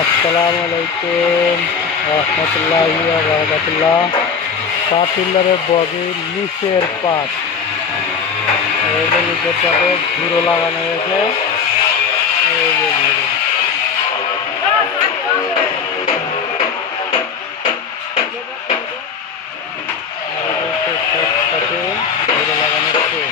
আসসালামু আলাইকুম রহমতুল্লাহি ওয়া বারাকাতুল্লাহ। পাতিলের বগির নিচের পাট এই যে নিচের পাটে ঘুরো লাগানো হয়েছে। এই যে ঘুরো পাটে ঘুরো লাগানো হচ্ছে।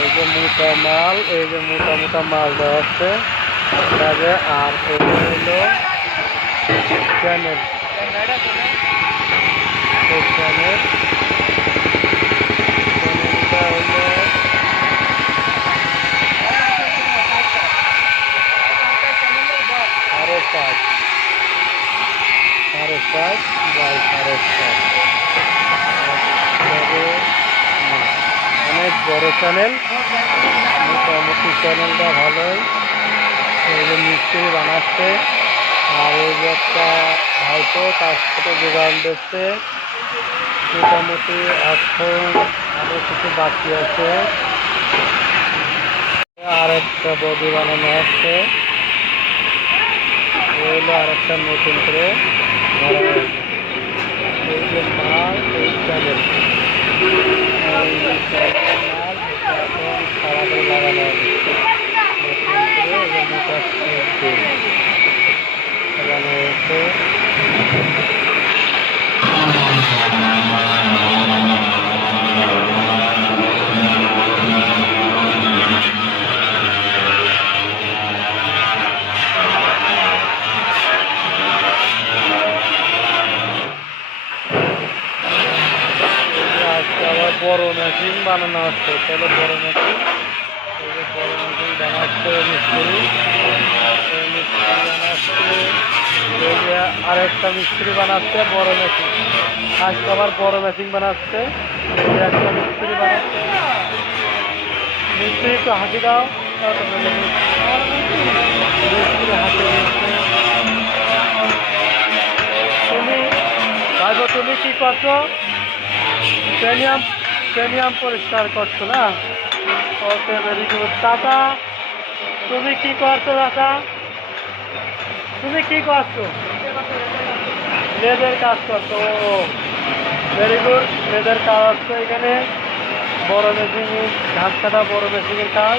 এই যে মোটা মাল, এই যে মোটা মোটা মাল দেওয়া হচ্ছে কাজে। আর এটা হলো চ্যানেল, এই চ্যানেলটা হলো সাড়ে 5 বাই 5.5। অনেক বড় চ্যানেল, মোটামুটি চ্যানেলটা ভালোই। এই যে মিস্ত্রি বানাচ্ছে, আর এই যে একটা হয়তো তার সাথে যোগান দিচ্ছে। মোটামুটি এখন আরো কিছু বাকি আছে। আর একটা বডি বানানো হচ্ছে, হলো আর একটা নতুন করে ধরা হয়েছে। এই যে মাল, এই চ্যানেল, এই যে চ্যানেল মাল, এটা এখন খারাপ করে লাগানো হবে। নতুন করে এই যে মোটা লাগানো হয়েছে। আজকে আবার বড় মেশিন বানানো হচ্ছে, তাহলে বড় মেশিন, এই যে বড় মেশিন বানাচ্ছে মিস্ত্রি। এই মিস্ত্রি বানাচ্ছে, এই যে আরেকটা মিস্ত্রি বানাচ্ছে বড় মেশিন। আজকে আবার বড় মেশিন বানাচ্ছে, এই যে একটা মিস্ত্রি বানাচ্ছে। মিস্ত্রি একটু হাঁকি দাও, মিস্ত্রি হাঁকি দিচ্ছে। তুমি ভাইবো, তুমি কি করছো? প্রেমিয়াম প্রেমিয়াম পরিষ্কার করছো না? ওকে, ভেরি গুড। দাদা তুমি কি করছো? দাদা তুমি কি করছো? লেদের কাজ করছো? ও ভেরি গুড, লেদের কাজ হচ্ছে এখানে। বড় মেশিন, ঘাস কাটা বড় মেশিনের কাজ।